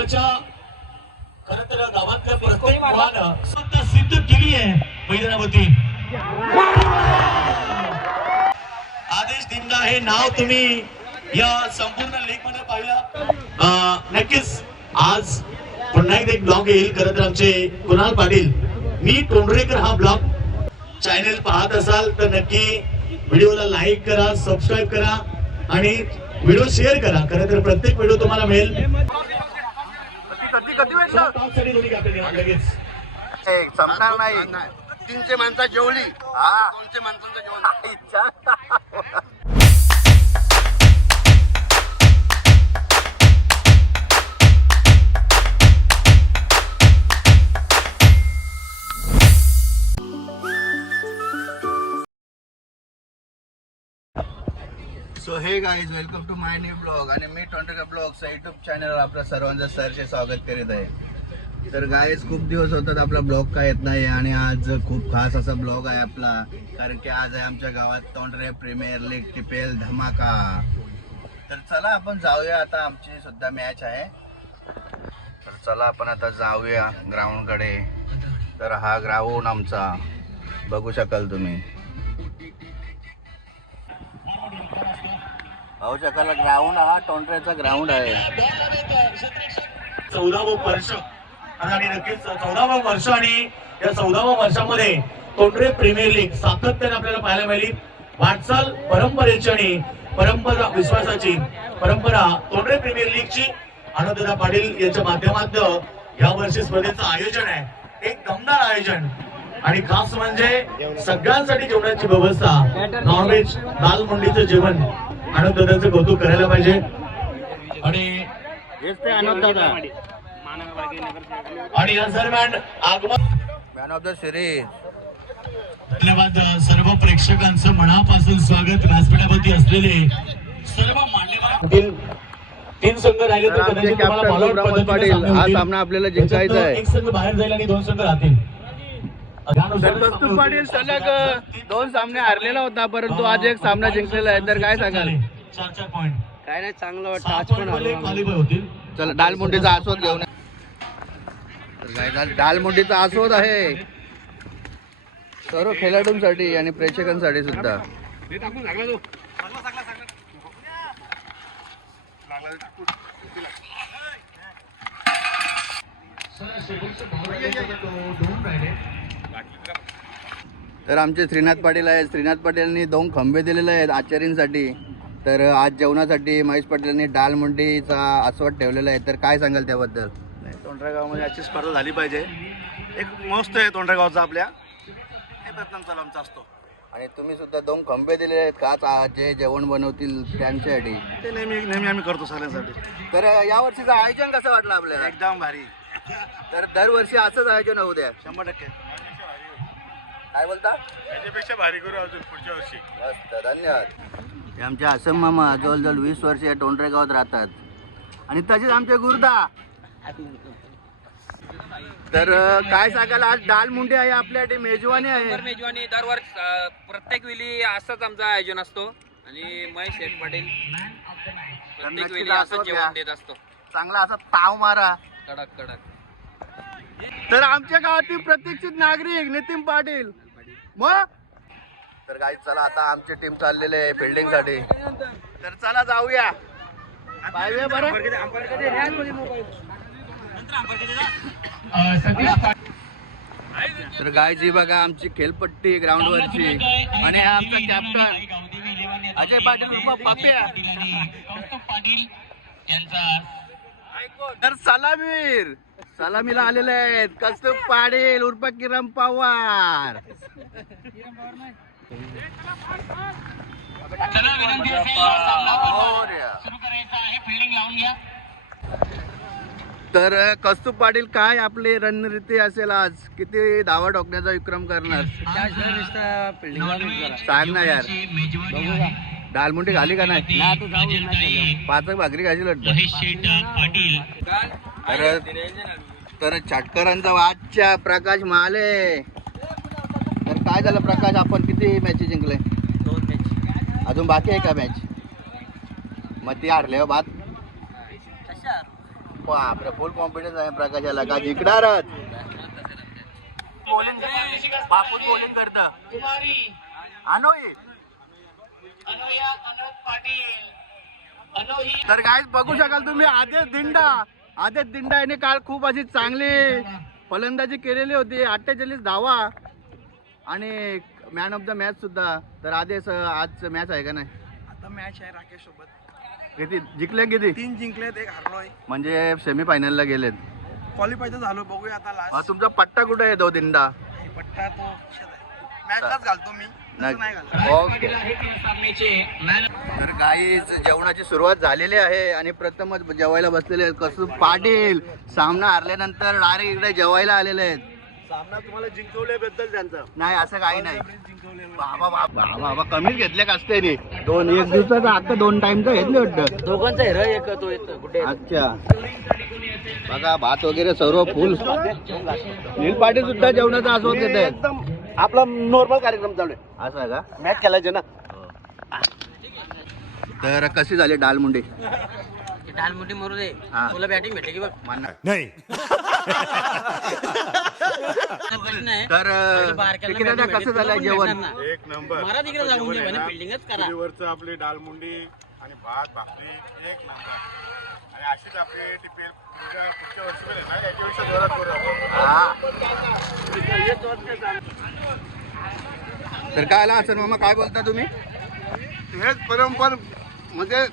जवळच्या खरं तर गावातल्या प्रत्येक मुलानं स्वतः सिद्ध केली आहे मैदानावरती. आदेश दिंडा हे नाव तुम्ही या संपूर्ण लेख मध्ये पाहिलं. नक्कीच आज पुन्हा एक ब्लॉग येईल. खरं तर आमचे कुणाल पाटील मी टोंडरेकर हा ब्लॉग चॅनल पाहत असाल तर नक्की व्हिडिओला लाईक करा, सबस्क्राईब करा आणि व्हिडिओ शेअर करा. खरं तर प्रत्येक व्हिडिओ तुम्हाला मिळेल. लगेच संपणार नाही. 300 माणसं जेवली, 200 माणसांचं जेवण. So hey guys, welcome to my new blog. आणि मी टोंडरेकर ब्लॉग्स यूट्यूब चॅनलवर आपलं सर्वांचं सरचे स्वागत करीत आहे. तर गाईज खूप दिवस होतात आपला ब्लॉग काय येत नाही आणि आज खूप खास असा ब्लॉग आहे आपला, कारण की आज आहे आमच्या गावात तोंडरे प्रीमियर लीग टीपीएल धमाका. तर चला आपण जाऊया, आता आमची सुद्धा मॅच आहे. तर चला आपण आता जाऊया ग्राउंडकडे. तर हा ग्राउंड आमचा बघू शकाल तुम्ही, पाहू शकाल ग्राउंड. हा टोंडरेचा ग्राउंड आहे. 14वं वर्ष आणि नक्कीच 14वं वर्ष आणि या 14व्या वर्षामध्ये तोंडरे प्रीमियर लीग सातत्याने आपल्याला पाहायला मिळाली. वाटचाल परंपरेची आणि परंपरा विश्वासाची परंपरा तोंडरे प्रीमियर लीगची आनंददा पाटील यांच्या माध्यमातून या वर्षी स्पर्धेचं आयोजन आहे. एक दमदार आयोजन आणि खास म्हणजे सगळ्यांसाठी जेवणाची व्यवस्था. नॉनव्हेज दाल मुंडीचं जेवण आनंददाचं कौतुक करायला पाहिजे. आणि आणि या दरम्यान आगमन मॅन ऑफ द सिरीज. धन्यवाद सर्व प्रेक्षकांचं मनापासून स्वागत. व्यासपीठावरती असलेले सर्व मान्यवर. तीन संघ राहिले तर कदाचित तुम्हाला कॅप्टन पाटील, हा सामना आपल्याला जिंकायचा आहे. एक संघ बाहेर जाईल आणि 2 संघ राहतील. कस्तुर पाटील सलग 2 सामने हारलेला होता, परंतु आज एक सामना जिंकलेला आहे. तर काय सांगाल? 4 पॉइंट काय नाही, चांगलं वाटतं. आज पण चला डालमुंडीचा आस्वाद घेऊन. तर काय झालं, डालमुंडीचा आस्वाद आहे सर्व खेळाडूंसाठी आणि प्रेक्षकांसाठी सुद्धा. तर आमचे श्रीनाथ पाटील आहेत. श्रीनाथ पाटीलांनी 2 खंबे दिलेले आहेत आचार्यांसाठी. तर आज जेवणासाठी महेश पाटीलांनी डालमुंडीचा आस्वाद ठेवलेला आहे. तर काय सांगाल त्याबद्दल? तोंडरा गावामध्ये याची स्पर्धा झाली पाहिजे. एक मस्त आहे तोंडरा गावचा, आपल्या हे प्रयत्न चालू आमचा असतो. आणि तुम्ही सुद्धा 2 खंबे दिलेले आहेत का आज जे जेवण बनवतील त्यांच्यासाठी? ते नेहमी आम्ही करतो सगळ्यांसाठी. तर यावर्षीचं आयोजन कसं वाटलं आपल्याला? एकदम भारी. तर दरवर्षी असंच आयोजन होऊ द्या. 100%. काय बोलता? त्याच्यापेक्षा भारी करू अजून पुढच्या वर्षी. मस्त, धन्यवाद. हे आमचे आसम मामा जवळजवळ 20 वर्ष या टोंडरे गावात राहतात. आणि तसेच आमचे गुरुदा. तर काय सांगाल, आज डालमुंडी आहे आपल्यासाठी, मेजवानी आहे. मेजवानी दरवर्षी प्रत्येक वेळी असंच आमचं आयोजन असतो. आणि महेश शेठ पाटील प्रत्येक वेळी असंच जेवण देत असतो. चांगला असा ताव मारा, कडक कडक. तर आमच्या गावातील प्रतीक्षित नागरिक नितीन पाटील. मग तर काय, चला आता आमची टीम चाललेली आहे फिल्डिंग साठी. तर चला जाऊया. पाहिजे बरं. तर गायची बघा आमची खेळपट्टी ग्राउंड वरची. आणि हा आमचा कॅप्टन अजय पाटील उर्फ पाप्या. तर सलामीला आलेले आहेत कस्तुर पाटील उर्फ किरण पवार. तर कस्तुर पाटील, काय आपली रणनीती असेल आज? किती धावा ठोकण्याचा विक्रम करणार सांग ना यार. डालमुंडी घाली का नाही? 5 भाकरी घाली वाटतं. तर छटकरांचा वादच्या प्रकाश महाले. तर काय झालं प्रकाश, आपण किती मॅच जिंकले? 2 मॅच. अजून बाकी आहे का मॅच? मग ती हारले हो बाद. बापरे फुल कॉन्फिडन्स आहे प्रकाशाला का जिंकणारच. बापून बॉलिंग करता अनोई. तर काय बघू शकाल तुम्ही आदेश दिंडा याने काल खूप अशी चांगली फलंदाजी केलेली होती. 48 धावा आणि मॅन ऑफ द मॅच सुद्धा. तर आदेश आज मॅच आहे का नाही? आता मॅच आहे राकेश सोबत. किती जिंकले? किती? 3 जिंकलेत 1 हरलोय. म्हणजे सेमीफायनलला गेलेत. क्वालिफाय तर झालो. बघूया आता लास्ट. तुमचा पट्टा कुठे आहे तो दिंडा? पट्टा तो मॅचलाच घालतो मी. नाही घालतो. ओके. तर गाईज जेवणाची सुरुवात झालेली आहे आणि प्रथमच जेवायला बसलेले आहेत कसू पाटील. सामना हरल्यानंतर डायरेक्ट इकडे जेवायला आलेले आहेत. सामना तुम्हाला जिंकवल्याबद्दल त्यांचा. नाही असं काही नाही. बाबा कमीच घेतले कसते रे. 1 दिवसाचा आता 2 टाइमचा घेतले वाटतं. दोघांचा हिरो एक तो येतो कुठे. अच्छा बघा भात वगैरे सर्व फुल. नील पाटील सुद्धा जेवणाचा आस्वाद घेत आहेत. एकदम आपला नॉर्मल कार्यक्रम चालू आहे. असं का? मॅच खेळायचे ना. तर कशी झाली डालमुंडी? डालमुठी मरू दे. हा. तुला बॅटिंग भेटली की बघ. नाही. तर तिकडे कसं झालं जेवण? एक नंबर. मला तिकडे जाऊन दे म्हणे बिल्डिंगच करा. चुलीवरचं आपली डालमुंडी आणि भात भाकरी एक नंबर. आणि अशीच आपली टिपेल पुढच्या वर्षी पण येणार. याच्यापेक्षा जोरात करू तर काय आला असं मामा काय बोलता तुम्ही? हेच परंपर म्हणजे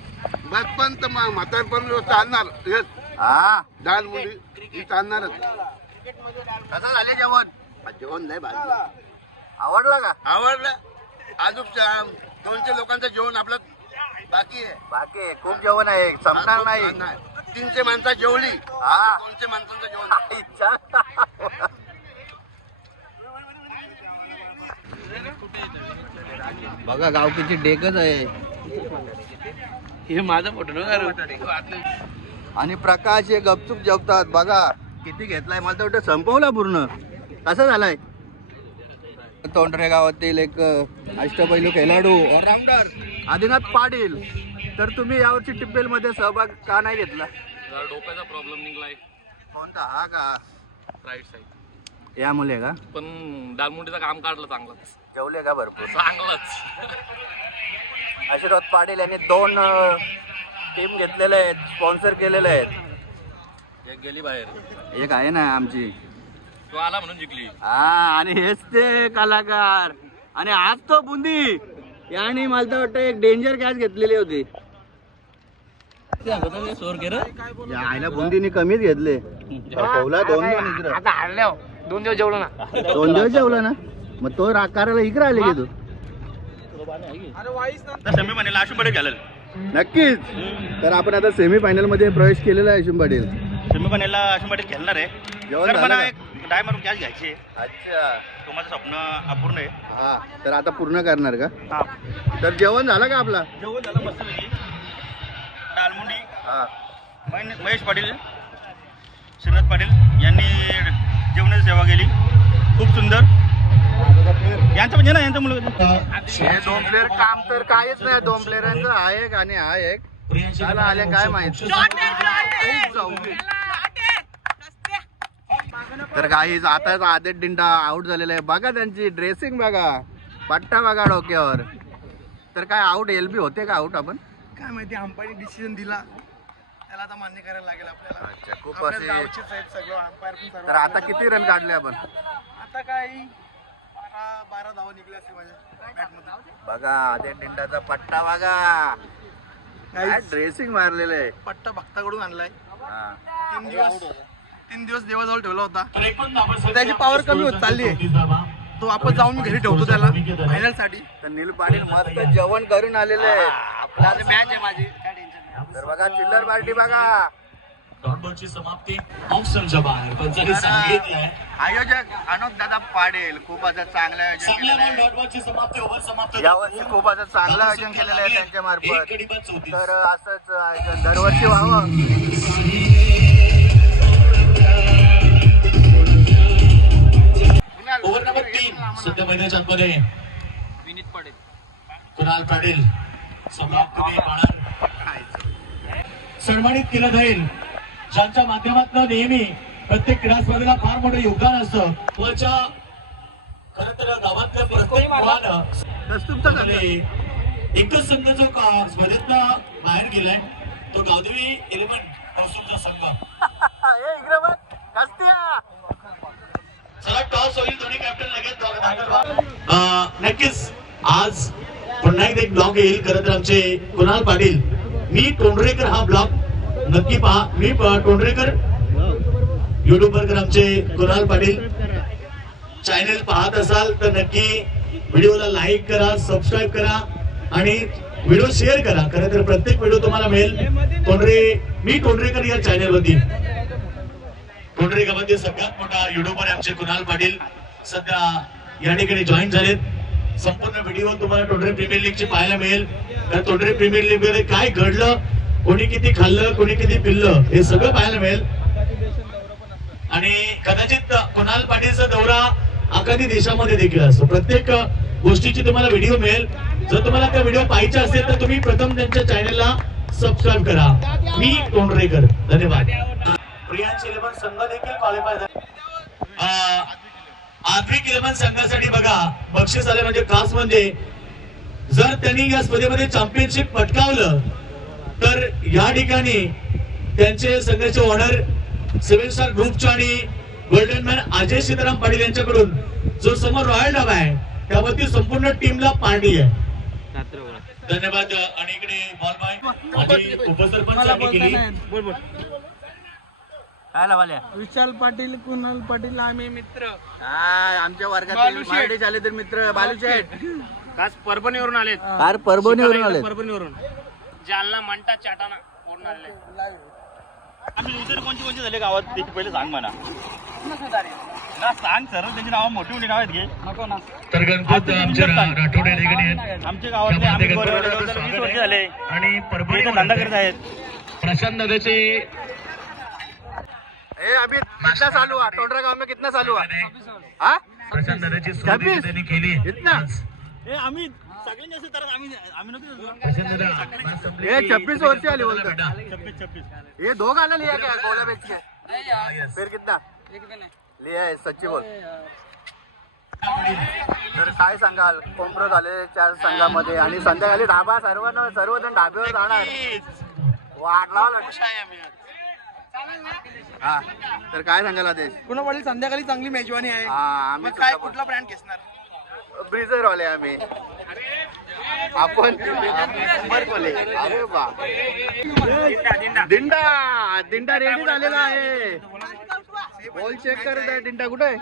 बचपन तर म्हातारपण चालणार. हेच हा डालमुंडी ही चालणारच. कसं झाले जेवण? जेवण नाही भाजलं. आवडला का? आवडलं. अजून 200 लोकांचं जेवण आपलं बाकी आहे. बाकी खूप जेवण आहे संपणार नाही. 300 माणसं जेवली. हा. 200 माणसांचं जेवण. इच्छा. बघा गावकीची डेकच आहे. हे माझा फोटो आणि प्रकाश हे गपचूप जेवतात. बघा किती घेतलाय. मला तर वाटतं संपवला पूर्ण. कसा झालाय? तोंडरे गावातील एक अष्टपैलू खेळाडू ऑलराऊंडर आदिनाथ पाटील. तर तुम्ही यावर्षी टिप्पेल मध्ये सहभाग का नाही घेतला? डोक्याचा प्रॉब्लेम निघलाय. कोणता? हा का? Right side. यामुळे का? पण डालमुंडीचं काम काढलं चांगलंच. जेवले का भरपूर? चांगलंच. आशीर्वाद पाटील यांनी 2 टीम घेतलेले आहेत, स्पॉन्सर केलेले आहेत. एक गेली बाहेर. एक आहे ना आमची. तो आला म्हणून जिंकली. हा आणि हेच ते कलाकार. आणि आज तो बुंदी याने मला तर वाटतं एक डेंजर कॅच घेतलेली होती. या आईला बुंदीने कमीच घेतले. ठेवला 2 आता हारल्या 2 दिवस जेवलो ना. 2 दिवस जेवला ना. मग तो राकाराला इकडे आले की तू? सेमीफायनल आशु पटेल खेळेल. नक्कीच. तर आपण आता सेमीफायनल मध्ये प्रवेश केलेला आहे. आशुम पाटील सेमीफायनलला आशु पटेल खेळणार आहे. जेवण तर झालं मला का? एक डाय मारून कॅच घ्यायची. अच्छा. तो माझं स्वप्न अपूर्ण आहे. हा तर आता पूर्ण करणार का? हा. तर जेवण झालं का आपला? जेवण झालं मस्त डालमुंडी. हा महेश पाटील श्रीनाथ पाटील यांनी जेवणाची सेवा केली. खूप सुंदर. यांचं म्हणजे ना यांचं मुलं. हे 2 प्लेअर काम तर काहीच नाही. 2 प्लेअरांचं हा एक आणि हा एक. त्याला आले काय माहिती. तर काहीच आताच आदेश दिंडा आउट झालेला आहे. बघा त्यांची ड्रेसिंग बघा. पट्टा बघा डोक्यावर. तर काय आउट LB होते का आउट? आपण काय माहिती अंपायरने डिसिजन दिला त्याला आता मान्य करायला लागेल आपल्याला. अच्छा खूप आपल्या असे. गावचेच आहेत सगळं अंपायर पण सर्व. तर आता किती रन काढले आपण? आता काय 12 धावा निघल्या असते माझ्या बॅटमध्ये. बघा आदेश दिंडाचा पट्टा बघा. काय ड्रेसिंग मारलेलं आहे. पट्टा भक्ताकडून आणलाय. हा. 3 दिवस देवाजवळ ठेवला होता. त्याची पॉवर कमी होत चालली आहे. तो वापस जाऊन घरी ठेवतो त्याला फायनल साठी. तर नील पाटील मस्त जेवण करून आलेले आहेत. आपला मॅच आहे माझी. काय टेन्शन. तर बघा चिल्लर पार्टी बघा. डॉटबॉलची समाप्ती ऑप्शनच्या बाहेर पंचांनी सांगितलंय. आयोजक अनोख दादा पाटील खूप असं चांगलं आयोजन चांगल्या केलेलं बॉल आहे. डॉटबॉलची समाप्ती ओव्हर समाप्त. यावर्षी खूप असं चांगलं आयोजन केलेलं आहे त्यांच्या मार्फत. एक गडी बाद 34. तर असंच आयोजन दरवर्षी व्हावं. ओव्हर नंबर 3 सध्या मैदानाच्या आतमध्ये विनीत पडेल. कुणाल पाटील सम्राट कवी बाणर सन्मानित केलं जाईल. ज्यांच्या माध्यमातून नेहमी प्रत्येक क्रीडा स्पर्धेला फार मोठं योगदान असतं. वरच्या खरं तर गावातल्या प्रत्येक मुलानं आपले एकच संघ जो स्पर्धेतनं बाहेर गेलाय तो गावदेवी 11 हौसूरचा संघ. चला टॉस होईल, दोन्ही कॅप्टन लगेच नक्कीच आज पुन्हा एकदा एक ब्लॉग येईल. खरं तर आमचे कुणाल पाटील मी टोंडरेकर हा ब्लॉग नक्की पहा. मी टोंडरेकर युट्यूबवर आमचे कुणाल पाटील चॅनल पाहत असाल तर नक्की व्हिडिओला लाईक करा, सबस्क्राईब करा आणि व्हिडिओ शेअर करा. खरं तर प्रत्येक व्हिडिओ तुम्हाला मिळेल मी टोंडरेकर या चॅनलवरती. टोंडरे गावातील सगळ्यात मोठा युट्यूबर आमचे कुणाल पाटील सध्या या ठिकाणी जॉईन झालेत. संपूर्ण व्हिडिओ तुम्हाला टोंडरे प्रीमियर लीगची पाहायला मिळेल. तर टोंडरे प्रीमियर लीग मध्ये काय घडलं, कोणी किती खाल्लं, कोणी किती पिल्लं, हे सगळं पाहायला मिळेल. आणि कदाचित कुणाल पाटीलचा दौरा अखादी देशामध्ये देखील असतो. प्रत्येक गोष्टीची तुम्हाला व्हिडिओ मिळेल. जर तुम्हाला त्या व्हिडिओ पाहायचे असेल तर तुम्ही प्रथम त्यांच्या चॅनलला सबस्क्राईब करा. मी टोंडरेकर. धन्यवाद. प्रियांश 11 संघ देखील क्वालिफाय झाले. आद्विक 11 संघासाठी बघा बक्षीस आले म्हणजे खास म्हणजे जर त्यांनी या स्पर्धेमध्ये चॅम्पियनशिप पटकावलं तर या ठिकाणी त्यांचे संघाचे ऑनर 7 स्टार ग्रुपच्या आणि गोल्डन मॅन अजय सीताराम पाटील यांच्याकडून जो समोर रॉयल डबा आहे त्यावरती संपूर्ण टीमला पार्टी आहे. धन्यवाद. आणि इकडे बॉल बॉय माझी उपसरपंच केली. विशाल पाटील, कुणाल पाटील आम्ही मित्र. आमच्या वर्गातील मराठी शाळेतील मित्र बालूशेठ आज परभणीवरून आलेत. अरे परभणीवरून आले. परभणीवरून जालना मंटा चाटाना वरून आले. आम्ही उतर कोणती झाले गावात त्याची पहिले सांग म्हणा ना. सांग सर त्यांची नाव मोठी मोठी नाव आहेत घे. तर गणपत आमचे राठोड या ठिकाणी आहेत. आमच्या गावातले आम्ही 20 वर्ष झाले आणि परभणी धंदा करत आहेत. प्रशांत नगरचे अभी कितना चालू हुआ टोंडरा गांव में कितना चालू हुआ? प्रशांत नगरची सुरुवात त्यांनी केली. हे आम्ही सगळ्यांनी असं तर आम्ही नको. प्रशांत नगर ये 26 वर्ष आली बोलतो. 26 ये 2 गाना लिया क्या गोला बेच के? फिर कितना लिया है? सच्ची बोल. तर काय सांगाल कोंबरं झाले 4 संघामध्ये आणि संध्याकाळी ढाबा सर्वजण ढाब्यावर जाणार. वाढला हा तर काय सांगाल आदेश? कुणाल पाटील संध्याकाळी चांगली मेजवानी आहे. आम्ही काय कुठला ब्रँड घेणार? ब्रिजर वाले आम्ही आपण बोले. अरे बा दिंडा दिंडा रेडी झालेला आहे. बॉल चेक करत आहे. दिंडा कुठे आहे?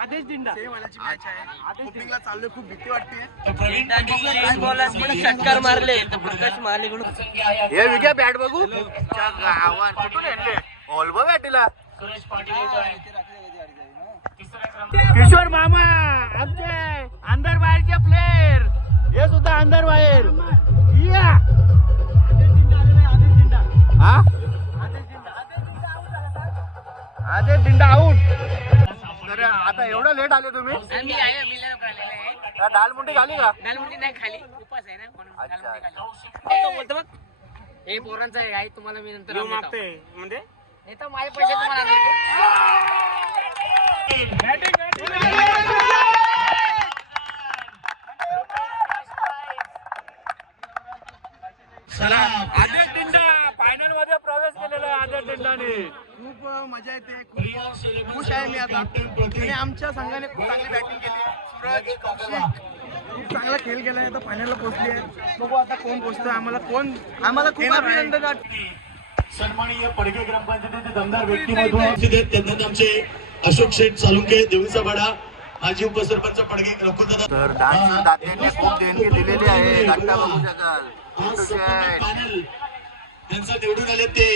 आदेश दिंडा ओपनिंगला चाललोय. खूप भीती वाटते. षटकार मारले तर प्रकाश मारले कडून हे विक्या बॅट बघू गावात कुठून आणले? ऑल्बो बॅटीला किशोर मामा आमचे अंदर बाहेरचे प्लेयर हे सुद्धा अंदर बाहेर. आदेश दिंडा आऊट. तर आता एवढा लेट आले तुम्ही? डालमुंडी खाली का? डालमुंडी नाही खाली, उपास आहे ना म्हणून अच्छा. बोलतो बघ हे पोरांचं आहे. आई तुम्हाला मी नंतर मागते म्हणजे हे तर माझे पैसे तुम्हाला आदेश दिंडा फायनल मध्ये प्रवेश केलेला आहे. आदेश दिंडाने खूप मजा येते. खूप खुश आहे मी आता. आणि आमच्या संघाने खूप चांगली बॅटिंग केली. सूरज कौशिक खूप चांगला खेळ केलाय. आता फायनलला पोहोचली आहे. बघू आता कोण पोहोचतोय. आम्हाला खूप अभिनंदन. सन्माननीय पडके ग्रामपंचायतीचे दमदार व्यक्तिमत्व त्यांना आमचे अशोक शेठ चालुंके देवीचा बडा माजी उपसरपंच पडके रघुदादा. तर डान्स दात्यांनी खूप देणगी दिलेली आहे. गट्टा बघू शकाल. पॅनल त्यांचा निवडून आले ते.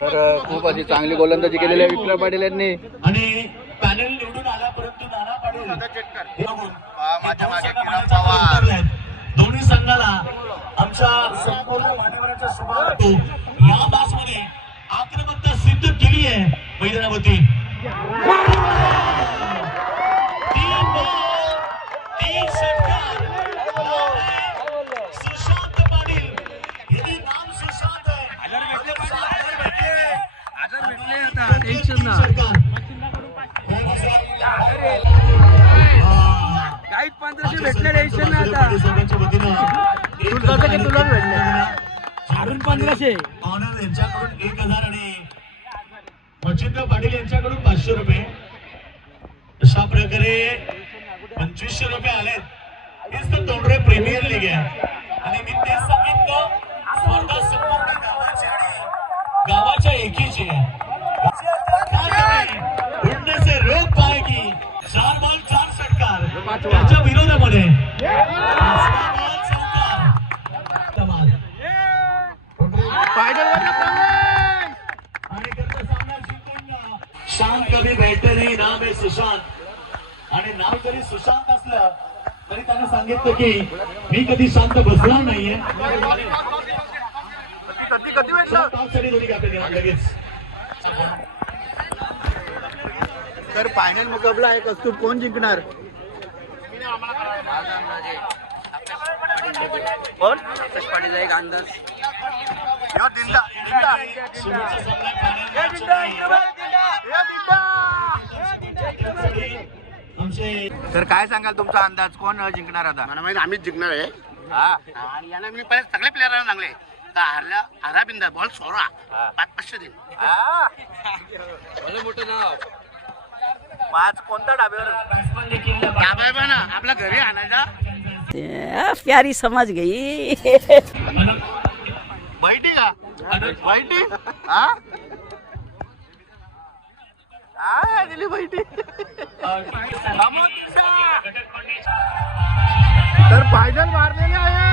तर खूप अशी चांगली गोलंदाजी केलेली आहे विक्रम पाटील यांनी. आणि पॅनल निवडून आला परंतु नाना पाटील माझ्या मागे किरण पवार. दोन्ही संघाला आमच्या संपूर्ण मान्यवरांच्या शुभारंभ या मॅच मध्ये आक्रमकता सिद्ध केली आहे मैदानावरती. 3 बॉल 3 षटकार. सुशांत पाटील हे नाम सुशांत आहे. आता टेन्शन ना काही 1500 भेटले टेन्शन ना आता तुला भेटले झाडून 1500 ऑनर यांच्याकडून 1000 आणि मच्छिंद्र पाटील यांच्याकडून 500 रुपये. अशा प्रकारे 2500 रुपये आलेत. हेच तर तोंडरे प्रीमियर लीग आहे आणि मी तेच सांगितलं स्पर्धा संपूर्ण गावाची आणि गावाच्या एकीची आहे. उडने से रोक पाएगी 4 बॉल 4 षटकार त्याच्या विरोधामध्ये शांत कभी बैठे नाही. नाम आहे सुशांत आणि नाव जरी सुशांत असलं तरी त्यानं सांगितलं की मी कधी शांत बसणार नाहीये. लगेच तर फायनल मुकाबला आहे कस्तूर कोण जिंकणार कोण आकाश पाटील एक अंदाज. तर काय सांगाल तुमचा अंदाज कोण जिंकणार आता मला माहिती आम्हीच जिंकणार आहे. आणि यांना मी पहिले सगळे प्लेयरांना सांगले का हरा बिंदा बॉल 16 500 दिन मोठं नाव 5 कोणता डाब्यावर डाब्या ना आपल्या घरी आणायचा प्यारी समझ गई बैठी का बैठी दिली बैठी तर फायनल मारलेले आहे.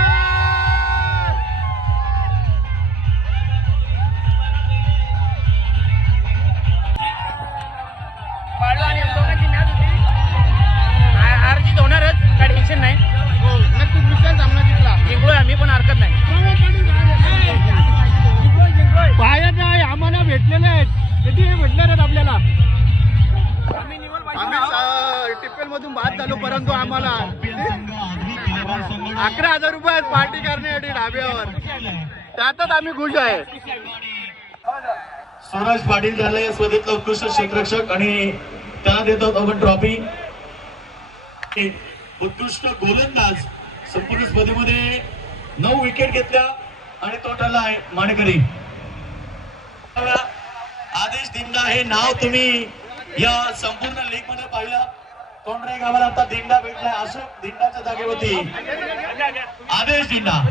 हारजीत होणारच काय टेन्शन नाही. नक्कीच विशाल सामना जिंकला. जिंकलोय आम्ही पण हरकत नाही. बाहेर नाही आम्हाला भेटलेले आहेत. किती भेटणार आहेत आपल्याला. आम्ही टिप्पल मधून बाद झालो परंतु आम्हाला 11,000 रुपये पार्टी करण्यासाठी ढाब्यावर त्यातच आम्ही खुश आहे. स्वराज पाटील झाले या स्पर्धेतला उत्कृष्ट क्षेत्ररक्षक आणि त्याला देतात आपण ट्रॉफी. उत्कृष्ट गोलंदाज संपूर्ण स्पर्धेमध्ये 9 विकेट घेतल्या आणि तो ठरलाय मानकरी. आदेश दिंडा हे नाव तुम्ही या संपूर्ण लीग मध्ये पाहिलं. तोंडरे गावाला आता दिंडा भेटलाय. अशोक दिंडाच्या जागेवरती आदेश दिंडा.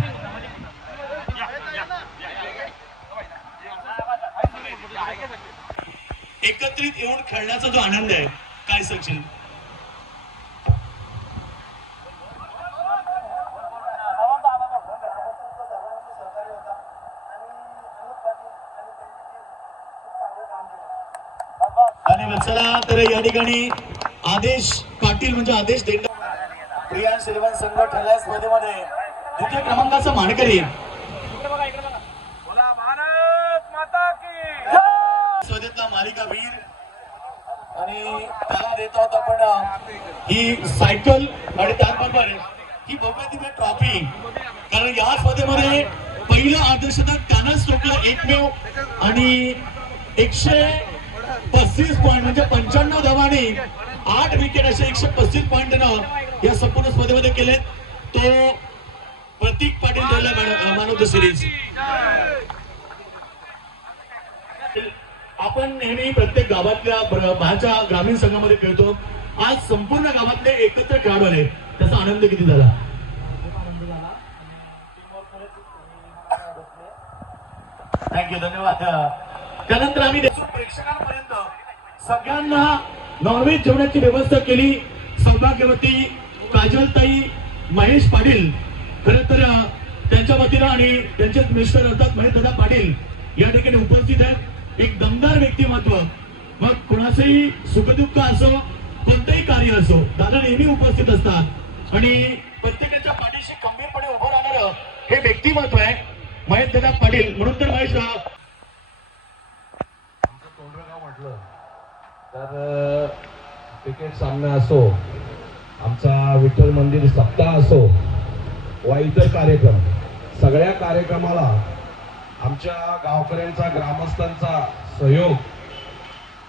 एकत्रित येऊन खेळण्याचा जो आनंद आहे काय सचिन. आणि वत्सला तर या ठिकाणी आदेश पाटील म्हणजे आदेश देंडा प्रिया श्रीवन संघ ठरलाय स्पर्धेमध्ये 2य क्रमांकाचा मानकरी. स्पर्धेतला मालिकावीर आणि त्याला देत आहोत आपण ही सायकल आणि त्याचबरोबर ही भव्य दिव्य ट्रॉफी. कारण या स्पर्धेमध्ये पहिलं अर्धशतक त्यानंच ठोकलं एकमेव आणि 135 पॉईंट म्हणजे 95 धावांनी 8 विकेट असे 135 पॉईंट त्यानं या संपूर्ण स्पर्धेमध्ये केलेत. तो प्रतीक पाटील ठरला मॅन ऑफ द सिरीज. आपण नेहमी प्रत्येक गावातल्या माझ्या ग्रामीण संघामध्ये खेळतो. आज संपूर्ण गावातले एकत्र खेळाडू आले त्याचा आनंद किती झाला. थँक्यू धन्यवाद. त्यानंतर आम्ही प्रेक्षकांपर्यंत सगळ्यांना नॉनव्हेज जेवणाची व्यवस्था केली. सौभाग्यवती काजलताई महेश पाटील खरं तर त्यांच्या वतीनं आणि त्यांचे मिस्टर अर्थात महेश दादा पाटील या ठिकाणी उपस्थित आहेत. एक दमदार व्यक्तिमत्व. मग कोणाचंही सुखदुःख असो कोणतंही कार्य असो दादा नेहमी उपस्थित असतात आणि प्रत्येकाच्या पाठीशी खंबीरपणे उभं राहणारं हे व्यक्तिमत्व आहे महेश दादा पाटील. म्हणून तर महेश म्हटलं तर क्रिकेट सामना असो आमचा विठ्ठल मंदिर सप्ताह असो वा इतर कार्यक्रम सगळ्या कार्यक्रमाला आमच्या गावकऱ्यांचा ग्रामस्थांचा सहयोग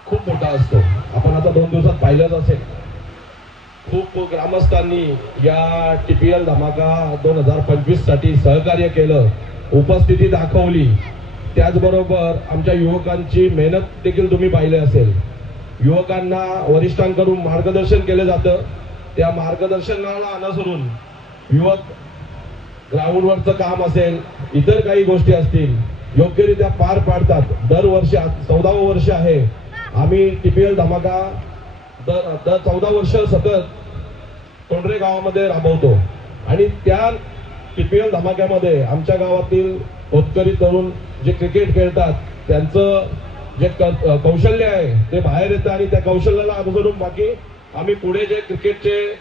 खूप मोठा असतो. आपण आता 2 दिवसात पाहिलंच असेल, खूप ग्रामस्थांनी या TPL धमाका 2025 साठी सहकार्य केलं, उपस्थिती दाखवली. त्याचबरोबर आमच्या युवकांची मेहनत देखील तुम्ही पाहिले असेल. युवकांना वरिष्ठांकडून मार्गदर्शन केलं जातं. त्या मार्गदर्शनाला अनुसरून युवक ग्राउंडवरचं काम असेल, इतर काही गोष्टी असतील, योग्यरित्या पार पाडतात. दरवर्षी 14वं वर्ष आहे आम्ही TPL धमाका दर 14 वर्ष सतत तोंडरे गावामध्ये राबवतो. आणि त्या TPL धमाक्यामध्ये आमच्या गावातील होतकरी तरुण जे क्रिकेट खेळतात त्यांचं जे कौशल्य आहे ते बाहेर येतं आणि त्या कौशल्याला अनुसरून बाकी आम्ही पुढे जे क्रिकेटचे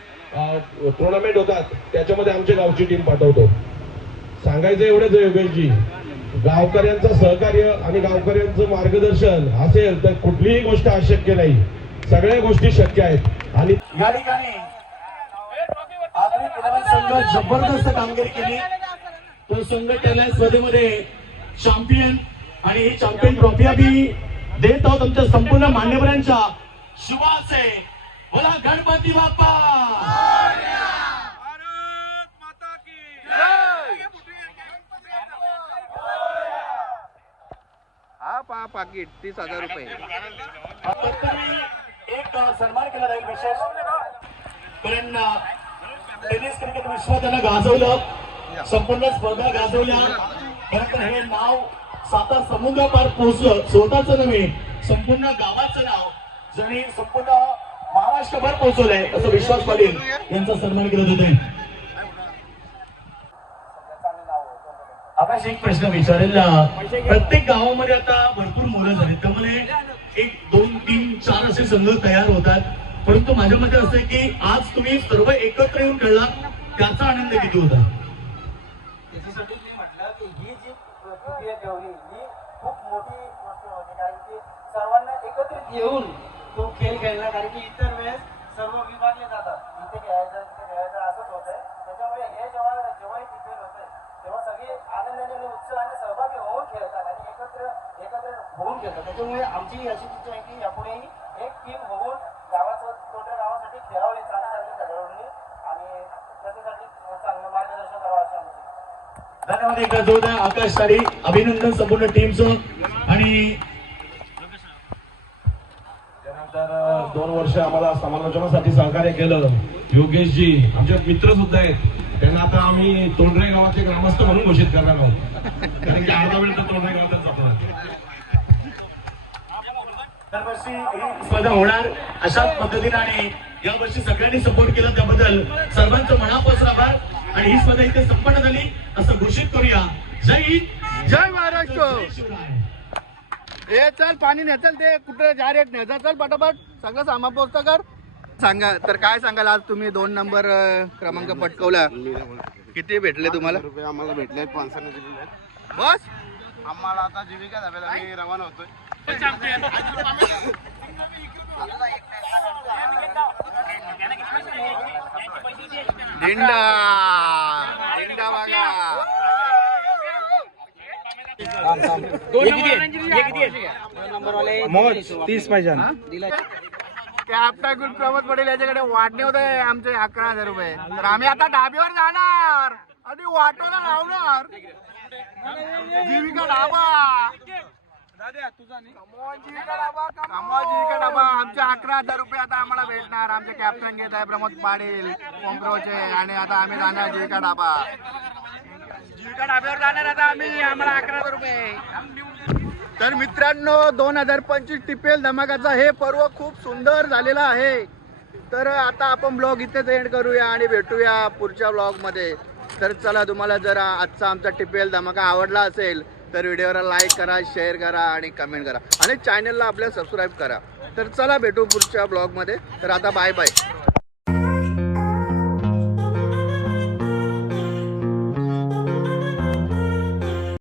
टुर्नामेंट होतात त्याच्यामध्ये आमच्या गावची टीम पाठवतो. सांगायचं एवढंच आहे योगेशजी, गावकऱ्यांचं सहकार्य आणि गावकऱ्यांचं मार्गदर्शन असेल तर कुठलीही गोष्ट अशक्य नाही, सगळ्या गोष्टी शक्य आहेत. आणि या ठिकाणी आगरी क्रीडा संघ जबरदस्त कामगिरी केली. तो संघ त्याला स्पर्धेमध्ये चॅम्पियन आणि ही चॅम्पियन ट्रॉफी आम्ही देत आहोत आमच्या संपूर्ण मान्यवरांच्या शुभाचे. बोला गणपती बाप्पा. हा पहा पाकिट 30,000 रुपये. एक सन्मान केला जाईल विशेष, कारण टेनिस क्रिकेट विश्वात त्यांना गाजवलं, संपूर्ण स्पर्धा गाजवल्या. खरं हे नाव साता समुद्रापार पोहोचलं, स्वतःच नव्हे संपूर्ण गावाचं नाव जणी संपूर्ण महाराष्ट्रभर पोहोचवलंय असं विश्वास पाटील यांचा सन्मान केला जात आहे. आकाश एक प्रश्न विचारेल, प्रत्येक गावामध्ये आता भरपूर मुलं झाली, त्यामुळे 1, 2, 3, 4 असे संघ तयार होतात. परंतु माझ्या मते असं आहे की आज तुम्ही सर्व एकत्र येऊन खेळला, त्याचा आनंद किती होता? त्याच्यासाठी मी म्हटलं की ही जी प्रक्रिया ठेवली ही खूप मोठी गोष्ट होती, कारण की सर्वांना एकत्रित येऊन तो खेळ खेळला. कारण की इतर वेळेस सर्व विभागले जातात, इथे खेळायचं तिथे खेळायचं असंच होतंय. त्याच्यामुळे हे जेव्हा खेळ होतंय तेव्हा सगळे आनंदाने आणि उत्साहाने सहभागी होऊन खेळतात आणि एकत्र होऊन खेळतात. त्याच्यामुळे आमची अशी इच्छा आहे की यापुढेही एक टीम होऊन तोंडरे गावासाठी खेळावे चांगल्या खेळाडूंनी आणि त्याच्यासाठी चांगलं मार्गदर्शन करावं अशी आमची. धन्यवाद. एकदा जोरदार आकाश साडी अभिनंदन संपूर्ण टीमचं. आणि त्यानंतर 2 वर्ष आम्हाला समालोचनासाठी सहकार्य केलं योगेशजी, आमचे मित्र सुद्धा आहेत. त्यांना आता आम्ही तोंडरे गावाचे ग्रामस्थ म्हणून घोषित करणार आहोत, कारण की अर्धा वेळ तर तोंडरे गावातच जातो. दरवर्षी ही स्पर्धा होणार अशाच पद्धतीने आणि यावर्षी सगळ्यांनी सपोर्ट केला त्याबद्दल सर्वांचं मनापासून आभार. आणि ही स्पर्धा इथे संपन्न झाली असं घोषित करूया. जय हिंद, जय महाराष्ट्र. हे चल पाणी नेचल ते कुठे डायरेक्ट नेचा, चल पटापट सगळं सामान पोचतं कर. सांगा तर काय सांगाल, आज तुम्ही 2 नंबर क्रमांक पटकवला, किती भेटले तुम्हाला? रुपये आम्हाला भेटले, 500 बस आम्हाला आता जीविका धाब्याला आम्ही रवाना होतोय. दिंडा दिंडा वागा. कॅप्टन प्रमोद पटेल याच्याकडे वाटणे होते आमचे 11,000 रुपये. तर आम्ही आता डाब्यावर जाणार आणि वाटायला लावणार जीविका डाबा. जीविका डाबा आमचे 11,000 रुपये आता आम्हाला भेटणार. आमचे कॅप्टन घेत आहे प्रमोद पाटील कोंबरोचे आणि आता आम्ही जाणार जीविका डाबा. जीविका डाब्यावर जाणार आता आम्ही, आम्हाला 11,000 रुपये. तर मित्रांनो 2025 TPL धमाकाचा हे पर्व खूप सुंदर झालेला आहे. तर आता आपण ब्लॉग इथेच एंड करूया आणि भेटूया पुढच्या ब्लॉगमध्ये. तर चला, तुम्हाला जर आजचा आमचा TPL धमाका आवडला असेल तर व्हिडिओला लाईक करा, शेअर करा आणि कमेंट करा आणि चॅनलला आपल्या सबस्क्राईब करा. तर चला भेटू पुढच्या ब्लॉगमध्ये. तर आता बाय बाय.